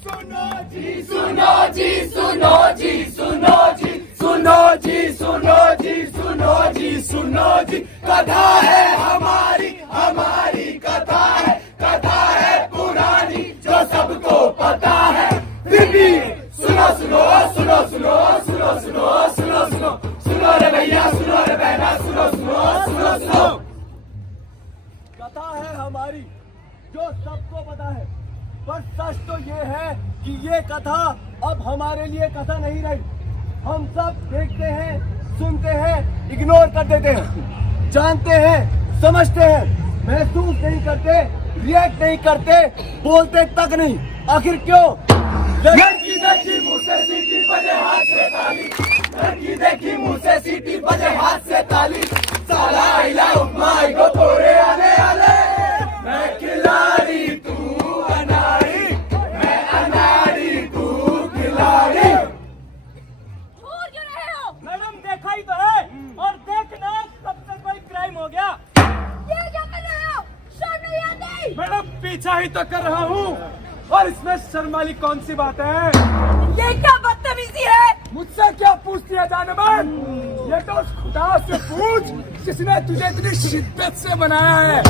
सुनो जी सुनो जी सुनो जी सुनो जी सुनो जी सुनो जी सुनो जी सुनो जी कथा है हमारी हमारी कथा है पुरानी जो सबको पता है फिर भी सुनो सुनो सुनो सुनो सुनो सुनो सुनो सुनो सुनो रे भैया सुनो रे बहना सुनो सुनो सुनो सुनो कथा है हमारी जो सबको पता है, पर सच तो ये है कि ये कथा अब हमारे लिए कथा नहीं रही। हम सब देखते हैं, सुनते हैं, इग्नोर कर देते हैं, जानते हैं, समझते हैं, महसूस नहीं करते, रिएक्ट नहीं करते, बोलते तक नहीं। आखिर क्यों? लड़की देखी मुँह से सीटी बजे हाथ से ताली, लड़की देखी मुँह से सीटी बजे हाथ से ताली, साला आइला उपमा को तोरे आने आले, मैं खिलाड़ी तू अनाड़ी, मैं अनाड़ी तू खिलाड़ी। छोड़ क्यों रहे हो? मैडम देखा ही तो है, और देखना सबसे कोई क्राइम हो गया। ये क्या कर रहे हो? शर्म नहीं आती? मैडम पीछा ही तो कर रहा हूँ, और इसमें शर्म वाली कौन सी बात है? ये क्या बदतमीजी है? मुझसे क्या पूछती है जानवर? ये तो उस खुदा से पूछ जिसने तुझे इतनी शिद्दत से बनाया है।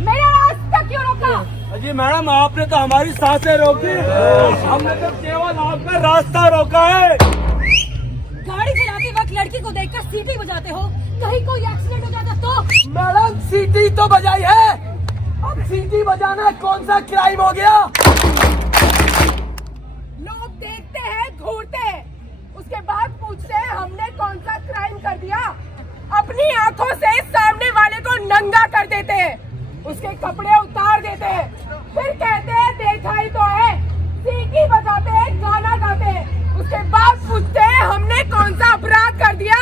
मेरा रास्ता क्यों रोका? अजी मैडम आपने तो हमारी सांसें रोकी, हमने तो केवल आपका रास्ता रोका है। गाड़ी चलाते वक्त लड़की को देखकर सीटी बजाते हो, कहीं कोई एक्सीडेंट हो जाता तो? मैडम सीटी तो बजाई है, अब सीटी बजाना कौन सा क्राइम हो गया? लोग देखते हैं, घूरते हैं, उसके बाद पूछते हैं हमने कौन सा क्राइम कर दिया। अपनी आंखों से सामने वाले को नंगा कर देते हैं, उसके कपड़े उतार देते हैं, फिर कहते हैं देखा ही तो है, सीटी बजाते हैं, गाना गाते हैं, उसके बाद पूछते हैं हमने कौन सा अपराध कर दिया।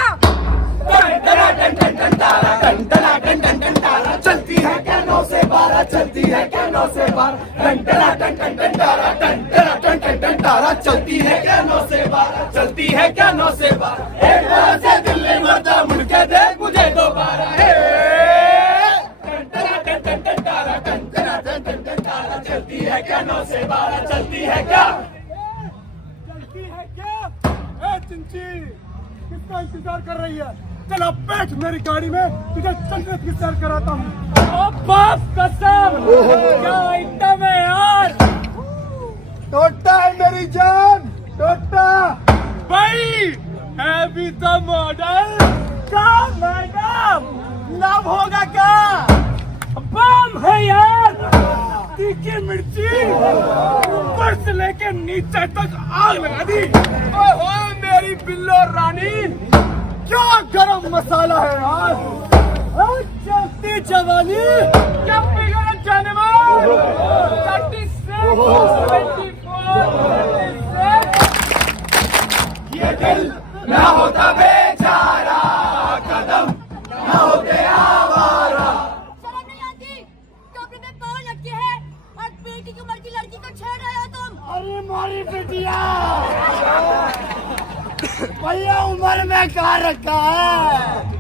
चलती है क्या 9 से 12, चलती है क्या 9 से 12, टन तारा चलती है क्या 9 से 12, चलती है क्या 9 से 12, एक बार से दिल्ली मरता मुड़ के देख मुझे दोबारा, चलती है क्या 9 से 12, चलती है क्या? चलती है क्या? ए चिंची, किसका इंतजार कर रही है? चलो बैठ मेरी गाड़ी में, तुझे चलने की सैर कराता हूँ। बाप कसम, क्या आइटम है यार! टोटा है मेरी जान, टोटा भाई है भी तो मॉडल का। मैडम लव होगा क्या? बम है यार, तीखी मिर्ची ऊपर से लेके नीचे तक आग लगा दी। ओहो मेरी बिल्लो रानी, क्या गरम मसाला है यार! चलती जवानी क्या पिघल जानवर! 36, 24, ये दिल ना होता बेचारा, कदम ना होते आवारा। शर्म नहीं आती? कपड़े में पाँव लटके हैं और बेटी की उम्र की लड़की को छेड़ रहे हो तुम। अरे मारी बेटिया, भैया उम्र में कहा रखा है,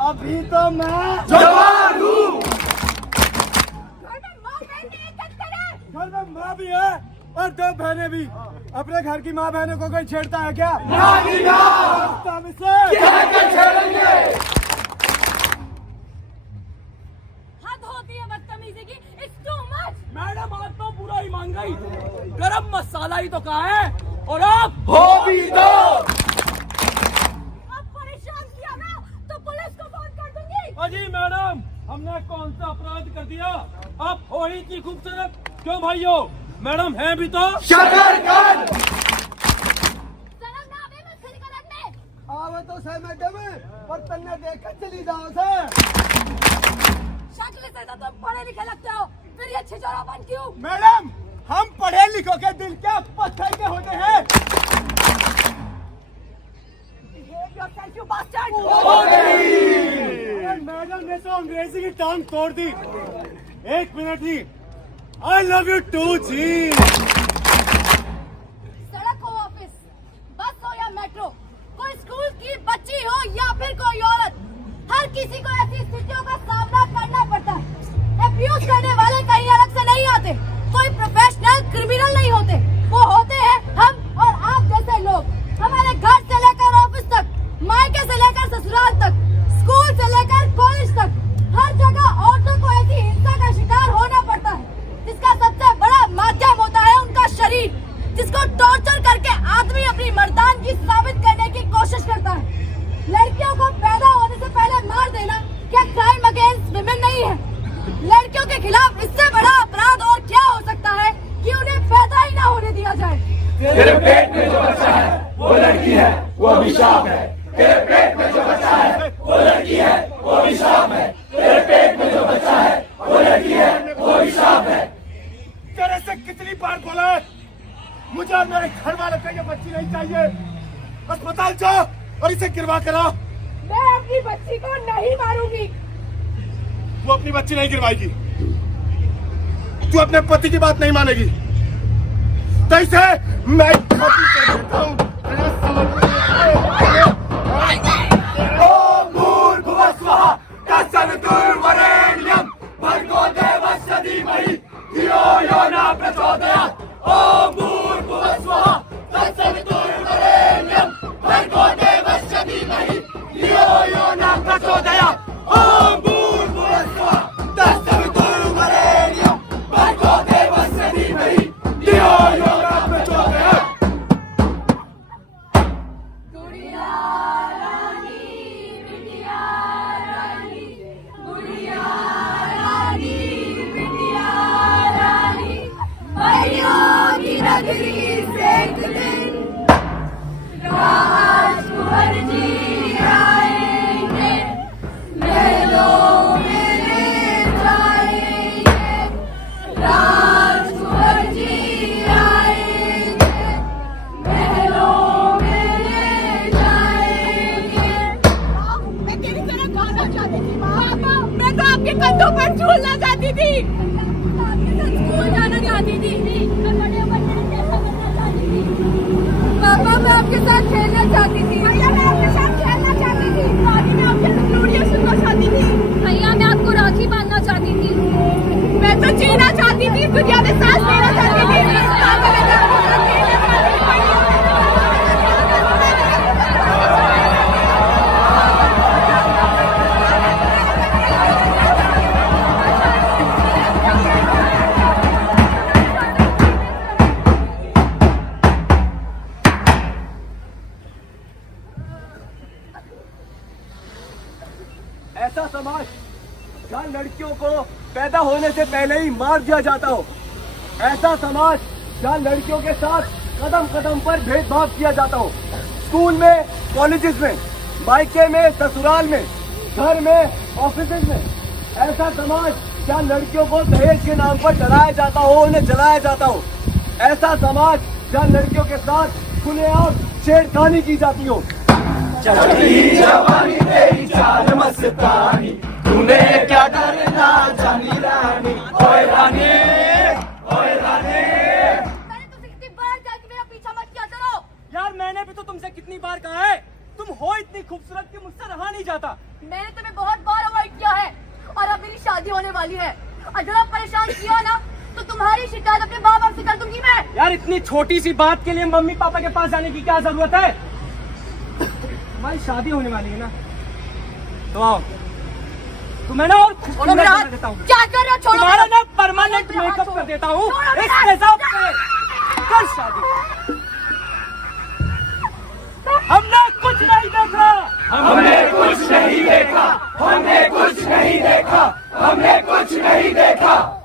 अभी तो मैं जवान हूँ। घर में माँ बहन की इज्जत करे। घर में माँ भी है और 2 बहनें भी। अपने घर की माँ बहनों को कोई छेड़ता है क्या? नानी ना क्या क्या छेड़ेंगे? हद होती है बदतमीजी की। It's too much। मैडम आप तो पूरा ही मान गई, गरम मसाला ही तो कहा है, और आप हो भी दो। अब परेशान किया ना तो पुलिस को फोन कर दूंगी। अजी मैडम हमने कौन सा अपराध कर दिया? आप हो ही की खूबसूरत, क्यों भाइयों? मैडम है भी तो शकरकंद। शर्म ना आवे मुझसे निकलने। आवे तो सही मैडम, पर तन्ने देख कर चली जाओ से। शक्ल से तो तुम पढ़े लिखे लगते हो, फिर ये छिछोरापन क्यों? मैडम हम पढ़े लिखों के दिल क्या पत्थर के होते हैं? Behave yourself, you bastard। अरे मैडम ने तो अंग्रेजी की टांग तोड़ दी। 1 मिनट ही, आई लव यू टू जी। सड़क हो ऑफिस, बस हो या मेट्रो, कोई स्कूल की बच्ची हो या फिर कोई औरत, हर किसी को ऐसी स्थितियों का सामना करना पड़ता है। अब्यूज करने वाले कहीं अलग से नहीं आते, कोई प्रोफेशनल क्रिमिनल नहीं होते, ना होने दिया जाए। तेरे पेट में जो बच्चा है वो लड़की है, वो अभिशाप है। तेरे पेट में जो बच्चा है वो लड़की है, वो अभिशाप है। तेरे पेट में जो बच्चा है वो लड़की है, वो अभिशाप है। तेरे से कितनी बार बोला है, मुझे और मेरे घर वालों को ये बच्ची नहीं चाहिए। अस्पताल जाओ और इसे गिरवा कराओ। मैं अपनी बच्ची को नहीं मारूंगी। वो अपनी बच्ची नहीं गिरवाएगी। तू अपने पति की बात नहीं मानेगी तो इसे मैं कॉपी कर देता हूँ। ओम भूर्भुवः स्वः तत्सवितुर्वरेण्यं भर्गो देवस्य धीमहि धियो यो न प्रचोदयात्। ओम भूर्भुवः स्वः तत्सवितुर्वरेण्यं भर्गो देवस्य धीमहि धियो यो न प्रचोदयात्। ओम भूर्भुवः स्वः तत्सवितुर्वरेण्यं भर्गो देवस्य धीमहि धियो यो न प्रचोदयात्। गुड़िया रानी, बिटिया रानी, गुड़िया रानी, बिटिया रानी, परियों की नगरी से एक दिन राजकुंवर जी आएंगे, महलों में ले जाएंगे। राजकुंवर जी आएंगे, महलों में ले जाएंगे। मैं तेरी तरह गाना चाहती थी पापा, मैं तो आपके कंधों पर झूलना चाहती थी, आपके साथ स्कूल जाना चाहती थी, मैं बड़े होकर जैसा करना चाहती थी। पापा मैं आपके साथ खेलना चाहती थी। भैया मैं आपके साथ खेलना चाहती थी। दादी मैं आपके साथ लोरियां सुनना चाहती थी। भैया मैं आपको राखी बांधना चाहती थी। मैं तो जीना चाहती थी, दुनिया में सांस लेना चाहती थी। पापा मैं तो आपके साथ खेलना चाहती थी। ऐसा समाज जहाँ लड़कियों को पैदा होने से पहले ही मार दिया जाता हो, ऐसा समाज जहाँ लड़कियों के साथ कदम कदम पर भेदभाव किया जाता हो, स्कूल में, कॉलेजेस में, मायके में, ससुराल में, घर में, ऑफिस में, ऐसा समाज जहाँ लड़कियों को दहेज के नाम पर डराया जाता हो, उन्हें जलाया जाता हो, ऐसा समाज जहाँ लड़कियों के साथ खुलेआम छेड़खानी की जाती हो। चढ़ती जवानी तेरी चाल मस्तानी, तूने क्या डरना जानी रानी। ओए रानी, ओए रानी। मैंने तुमसे कितनी बार कहा कि मेरा पीछा मत किया करो। यार मैंने भी तो तुमसे कितनी बार कहा है, तुम हो इतनी खूबसूरत कि मुझसे रहा नहीं जाता। मैंने तुम्हें बहुत बार अवॉइड किया है और अब मेरी शादी होने वाली है। अगर आप परेशान किया ना तो तुम्हारी शिकायत अपने माँ बाप से कर दूंगी मैं। यार इतनी छोटी सी बात के लिए मम्मी पापा के पास जाने की क्या जरूरत है? हमारी शादी होने वाली है ना, तो आओ तुम्हें ना और छोड़ो मेरा हाथ। देता हूँ, क्या कर रहे हो? छोड़ो तुम्हारा मेरा ना परमानेंट छोड़ो मेरा मेकअप हाथ। कर देता हूँ छोड़ो इस मेरा हाथ। हिसाब से। कर शादी। हमने कुछ नहीं देखा, हमने कुछ नहीं देखा, हमने कुछ नहीं देखा, हमने कुछ नहीं देखा।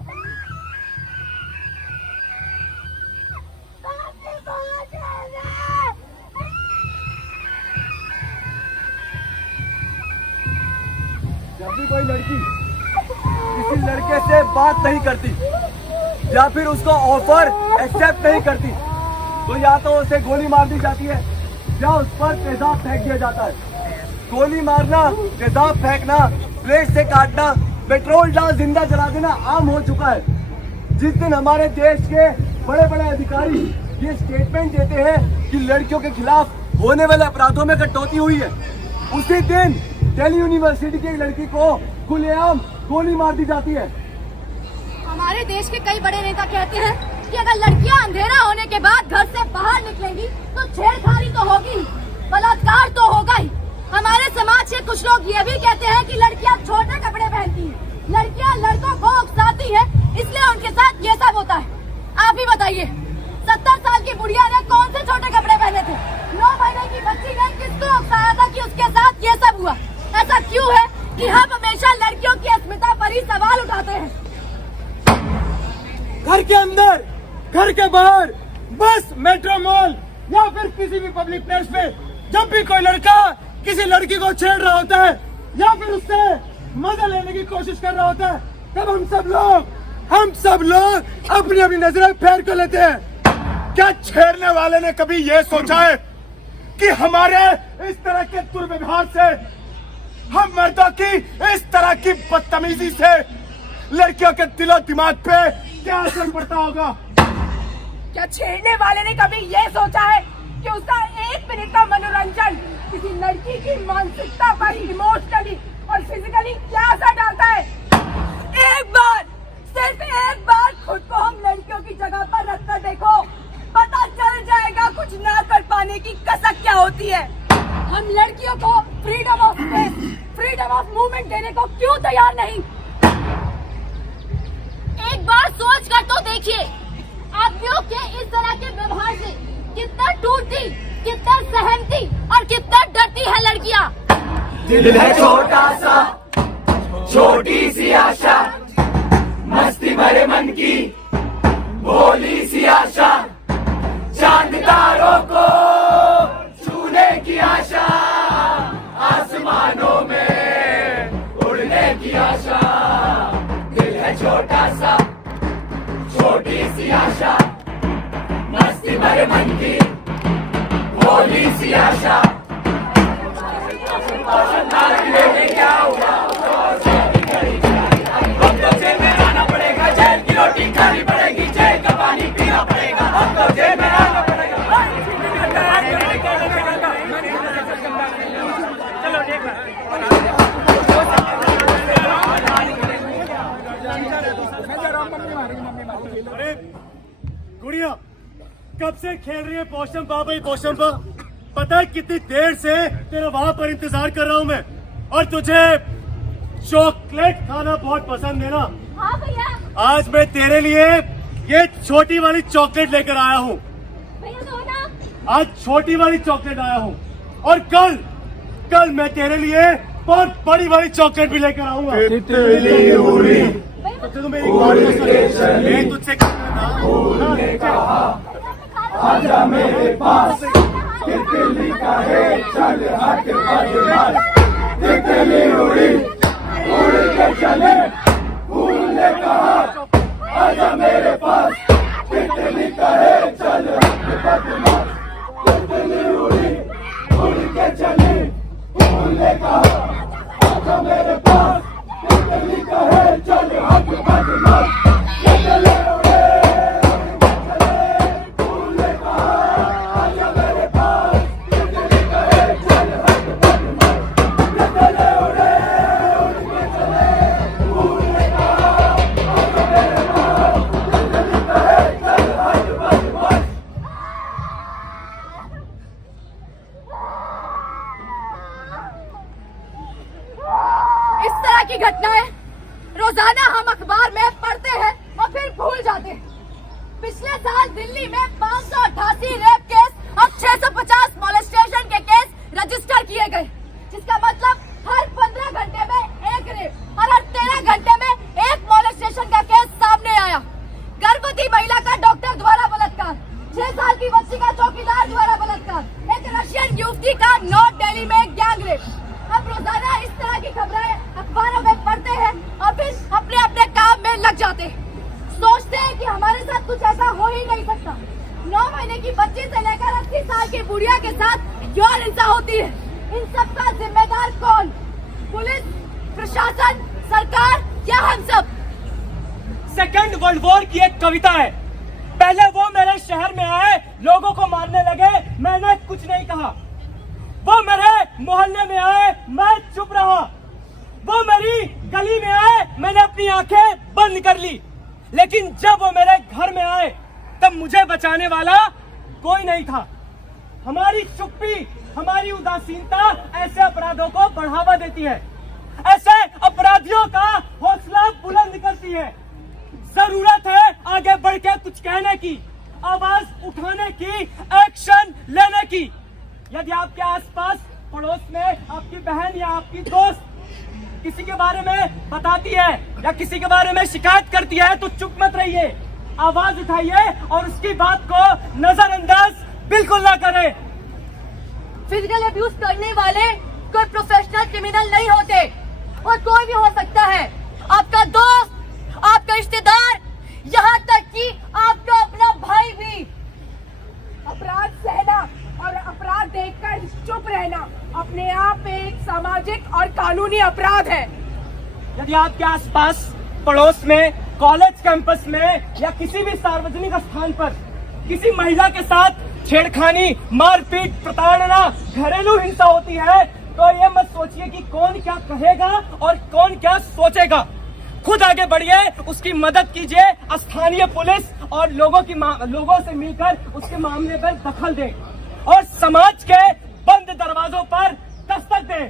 जब भी कोई लड़की किसी लड़के से बात नहीं करती या फिर उसको ऑफर एक्सेप्ट नहीं करती तो या तो उसे गोली मार दी जाती है या उस पर तेजाब फेंक दिया जाता है। गोली मारना, तेजाब फेंकना, प्लेट से काटना, पेट्रोल डाल जिंदा जला देना आम हो चुका है। जिस दिन हमारे देश के बड़े बड़े अधिकारी ये स्टेटमेंट देते हैं कि लड़कियों के खिलाफ होने वाले अपराधों में कटौती हुई है, उसी दिन दिल्ली यूनिवर्सिटी की एक लड़की को खुलेआम गोली मार दी जाती है। हमारे देश के कई बड़े नेता कहते हैं कि अगर लड़कियां अंधेरा होने के बाद घर से बाहर निकलेंगी तो छेड़खानी तो होगी, बलात्कार तो होगा ही। हमारे समाज के कुछ लोग ये भी कहते हैं कि लड़कियां छोटे कपड़े पहनती हैं, लड़कियां लड़कों को उकसाती हैं, इसलिए उनके साथ ये सब होता है। आप ही बताइए, 70 साल की बुढ़िया ने कौन से छोटे कपड़े पहने थे? 9 महीने की बच्ची ने किसको उकसाया था कि उसके साथ ये सब हुआ? ऐसा क्यों है कि हम हमेशा लड़कियों की अस्मिता पर ही सवाल उठाते हैं? घर के अंदर, घर के बाहर बस मेट्रो मॉल या फिर किसी भी पब्लिक प्लेस पे जब भी कोई लड़का किसी लड़की को छेड़ रहा होता है या फिर उससे मजा लेने की कोशिश कर रहा होता है, तब हम सब लोग अपनी अपनी नजरें फेर कर लेते हैं। क्या छेड़ने वाले ने कभी ये सोचा है कि हमारे इस तरह के दुर्व्यवहार से, हम मर्दों की इस तरह की बदतमीजी से लड़कियों के दिलो दिमाग पे क्या असर पड़ता होगा? क्या छेड़ने वाले ने कभी ये सोचा है कि उसका 1 मिनट का मनोरंजन किसी लड़की की मानसिकता पर इमोशनली और फिजिकली क्या असर डालता है? एक बार, सिर्फ एक बार खुद को हम लड़कियों की जगह पर रखकर देखो, पता चल जाएगा कुछ ना कर पाने की कसक क्या होती है। हम लड़कियों को freedom of space, freedom of movement देने को क्यों तैयार नहीं? एक बार सोच कर तो देखिए, आदमियों के इस तरह के व्यवहार से कितना टूटती, कितना सहमती और कितना डरती है लड़कियाँ। दिल है छोटा सा, छोटी सी आशा, मस्ती भरे मन की भोली सी आशा, चांद तारों को छूने की आशा, आसमानों में उड़ने की आशा। दिल है छोटा सा, छोटी सी आशा, मस्ती भरे मन की भोली सी आशा। क्या हुआ? हमको जेल में आना पड़ेगा, जेल की रोटी खानी पड़ेगी, जेल का पानी पीना पड़ेगा, हमको जेल में आना पड़ेगा। अरे गुड़िया, कब से खेल रही है पोषम पा भाई पोषम पा? पता है कितनी देर से तेरा वहां पर इंतजार कर रहा हूँ मैं, और तुझे चॉकलेट खाना बहुत पसंद है ना? हाँ भैया। आज मैं तेरे लिए ये छोटी वाली चॉकलेट लेकर आया हूँ। भैया दो ना। आज छोटी वाली चॉकलेट आया हूँ, और कल मैं तेरे लिए बहुत बड़ी वाली चॉकलेट भी लेकर आऊंगा। तो मेरी मैं तुझसे आजा मेरे पास, तितली कहे चल हट बदमाश, तितली उड़ी उड़ के चले, फूल ने कहा आजा मेरे पास, तितली कहे चल हट बदमाश, तितली उड़ी उड़ के चले, फूल ने कहा आजा मेरे पास, तितली कहे चल हट बदमाश, तितली उड़े की घटनाएं रोजाना हम अखबार में पढ़ते हैं और फिर भूल जाते हैं। पिछले साल दिल्ली में 588 रेप केस और 650 मोलेस्टेशन के केस रजिस्टर किए गए, जिसका मतलब हर 15 घंटे में एक रेप और हर 13 घंटे में एक मोलेस्टेशन का केस सामने आया। गर्भवती महिला का डॉक्टर द्वारा बलात्कार, 6 साल की बच्ची का चौकीदार द्वारा बलात्कार, एक रशियन युवती का नॉर्थ दिल्ली में गैंग रेप। हम रोजाना इस तरह की खबरें अखबारों में पढ़ते हैं और फिर अपने अपने काम में लग जाते हैं। सोचते हैं कि हमारे साथ कुछ ऐसा हो ही नहीं सकता। 9 महीने की बच्ची से लेकर 80 साल की बुढ़िया के साथ यौन हिंसा होती है। इन सब का जिम्मेदार कौन? पुलिस, प्रशासन, सरकार या हम सब? सेकेंड वर्ल्ड वॉर की एक कविता है। पहले वो मेरे शहर में आए, लोगों को मारने लगे, मैंने कुछ नहीं कहा। वो मेरे मोहल्ले में आए, मैं चुप रहा। वो मेरी गली में आए, मैंने अपनी आंखें बंद कर ली। लेकिन जब वो मेरे घर में आए, तब मुझे बचाने वाला कोई नहीं था। हमारी चुप्पी, हमारी उदासीनता ऐसे अपराधों को बढ़ावा देती है, ऐसे अपराधियों का हौसला बुलंद करती है। जरूरत है आगे बढ़ के कुछ कहने की, आवाज उठाने की, एक्शन लेने की। यदि आपके आसपास पड़ोस में आपकी बहन या आपकी दोस्त किसी के बारे में बताती है या किसी के बारे में शिकायत करती है, तो चुप मत रहिए। आवाज उठाइए और उसकी बात को नजरअंदाज बिल्कुल ना करें। फिजिकल अब्यूज करने वाले कोई प्रोफेशनल क्रिमिनल नहीं होते और कोई भी हो सकता है, आपका दोस्त, आपका रिश्तेदार, यहाँ तक कि आपका अपना भाई भी। अपराध सहना और अपराध देखकर चुप रहना अपने आप में एक सामाजिक और कानूनी अपराध है। यदि आपके आसपास, पड़ोस में, कॉलेज कैंपस में या किसी भी सार्वजनिक स्थान पर किसी महिला के साथ छेड़खानी, मारपीट, प्रताड़ना, घरेलू हिंसा होती है तो ये मत सोचिए कि कौन क्या कहेगा और कौन क्या सोचेगा। खुद आगे बढ़िए, उसकी मदद कीजिए, स्थानीय पुलिस और लोगों से मिलकर उसके मामले पर दखल दें और समाज के बंद दरवाजों पर दस्तक दें।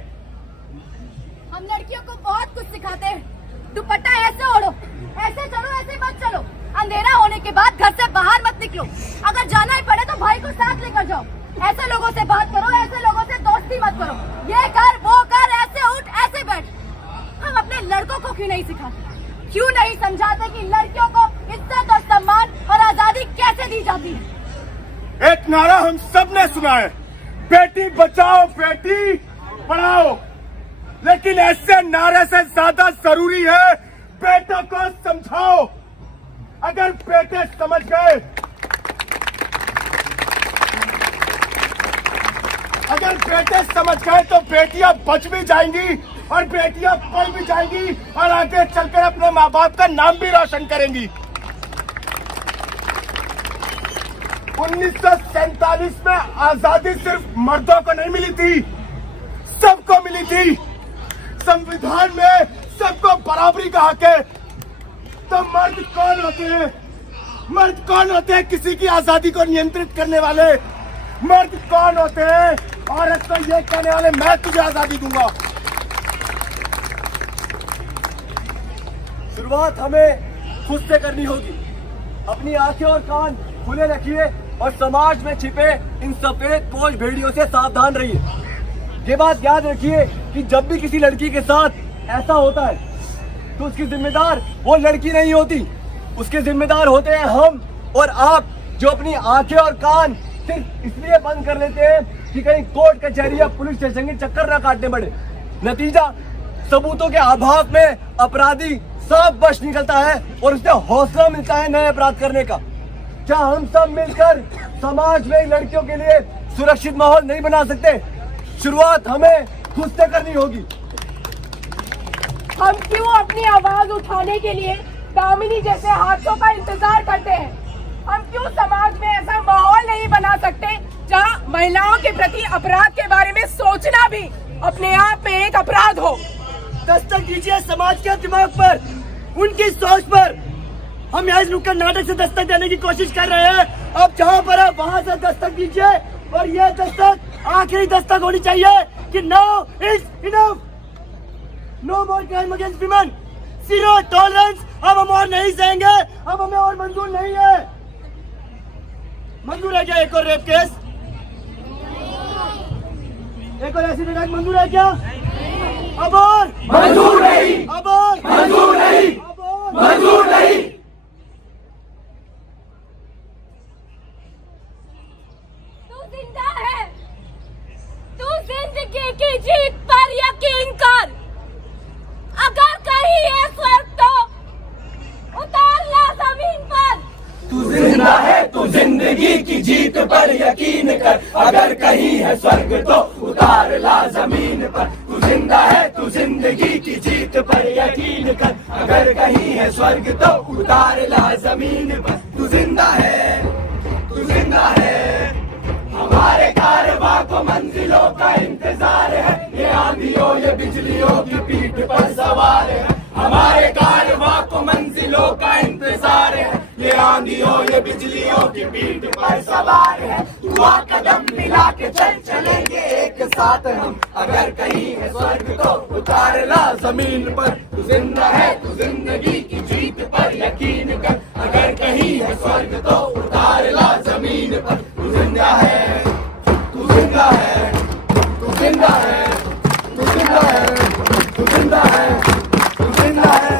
हम लड़कियों को बहुत कुछ सिखाते हैं। दुपट्टा ऐसे ओढ़ो, ऐसे चलो, ऐसे मत चलो, अंधेरा होने के बाद घर से बाहर मत निकलो, अगर जाना ही पड़े तो भाई को साथ लेकर जाओ, ऐसे लोगों से बात करो, ऐसे लोगों से दोस्ती मत करो, ये कर, वो कर, ऐसे उठ, ऐसे बैठ। हम अपने लड़कों को क्यों नहीं सिखाते? क्यों नहीं समझाते कि लड़कियों को इज्जत और सम्मान और आजादी कैसे दी जाती है? एक नारा हम सब ने सुना है, बेटी बचाओ बेटी पढ़ाओ, लेकिन ऐसे नारे से ज्यादा जरूरी है बेटा को समझाओ। अगर बेटे समझ गए, अगर बेटे समझ गए तो बेटियां बच भी जाएंगी और बेटियां पढ़ भी जाएंगी और आगे चलकर अपने माँ बाप का नाम भी रोशन करेंगी। 1947 में आजादी सिर्फ मर्दों को नहीं मिली थी, सबको मिली थी। संविधान में सबको बराबरी का हक है। तो मर्द कौन होते हैं? मर्द कौन होते हैं किसी की आजादी को नियंत्रित करने वाले? मर्द कौन होते हैं? औरत तो ये कहने वाले मैं तुझे आजादी दूंगा। शुरुआत हमें खुद से करनी होगी। अपनी आंखें और कान खुले रखिए और समाज में छिपे इन सफेद पोश भेड़ियों से सावधान रहिए। ये बात याद रखिए कि जब भी किसी लड़की के साथ ऐसा होता है तो उसकी जिम्मेदार वो लड़की नहीं होती, उसके जिम्मेदार होते हैं हम और आप, जो अपनी आंखें और कान सिर्फ इसलिए बंद कर लेते हैं कि कहीं कोर्ट कचहरी या पुलिस स्टेशन के चक्कर न काटने पड़े। नतीजा, सबूतों के अभाव में अपराधी साफ बच निकलता है और उसे हौसला मिलता है नए अपराध करने का। क्या हम सब मिलकर समाज में लड़कियों के लिए सुरक्षित माहौल नहीं बना सकते? शुरुआत हमें खुद से करनी होगी। हम क्यों अपनी आवाज उठाने के लिए दामिनी जैसे हाथों का इंतजार करते हैं? हम क्यों समाज में ऐसा माहौल नहीं बना सकते जहां महिलाओं के प्रति अपराध के बारे में सोचना भी अपने आप में एक अपराध हो? दस्तक दीजिए समाज के दिमाग पर, उनकी सोच पर। हम यहाँ इस नुक्कड़ नाटक से दस्तक देने की कोशिश कर रहे हैं। अब जहाँ पर है वहाँ से दस्तक दीजिए और ये दस्तक आखिरी दस्तक होनी चाहिए कि now is enough, no more crime against women, zero tolerance. अब हम और नहीं सहेंगे, अब हमें और मंजूर नहीं है। मंजूर है क्या एक और रेप केस? एक और एसिड अटैक मंजूर है क्या? अब और मंजूर नहीं, अब और मंजूर नहीं, अब और मंजूर नहीं। तू जिंदा है, तू जिंदगी की जीत पर यकीन कर। अगर कहीं है स्वर्ग तो उतार ला जमीन पर। तू जिंदा है, तू जिंदगी की जीत पर यकीन कर। अगर कहीं है स्वर्ग तो उतार ला जमीन पर। तू जिंदा है, तू जिंदगी की जीत पर यकीन कर। अगर कहीं है स्वर्ग तो उतार ला जमीन पर। तू जिंदा है, तू जिंदा है। हमारे कारवां को मंजिलों का इंतजार है। ये आंधियों ये बिजलियों की पीठ पर सवार है। हमारे कारवां को मंजिलों का इंतजार है। ये आंधियों ये बिजलियों की पीठ पर सवार है। तू आ कदम मिला के चल, चलेंगे एक साथ हम। अगर कहीं है स्वर्ग तो उतार ला जमीन पर। तू जिंदा है, तू जिंदगी की जीत पर यकीन कर। अगर कहीं है स्वर्ग तो उतार ला जमीन पर। तू जिंदा है, तू जिंदा है, तू जिंदा है, तू जिंदा है, तू जिंदा है, तू जिंदा है,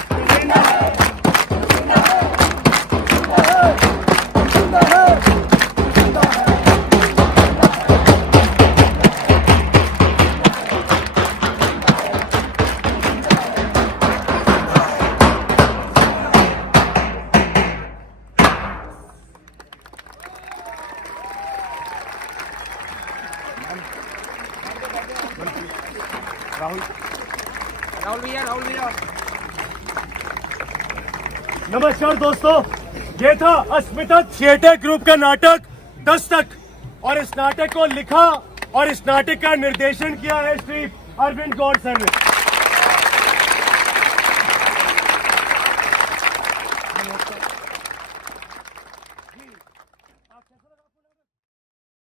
तू जिंदा है, तू जिंदा है। राहुल भैया। नमस्कार दोस्तों, ये था अस्मिता थिएटर ग्रुप का नाटक दस्तक, और इस नाटक को लिखा और इस नाटक का निर्देशन किया है श्री अरविंद गौड़ सर ने।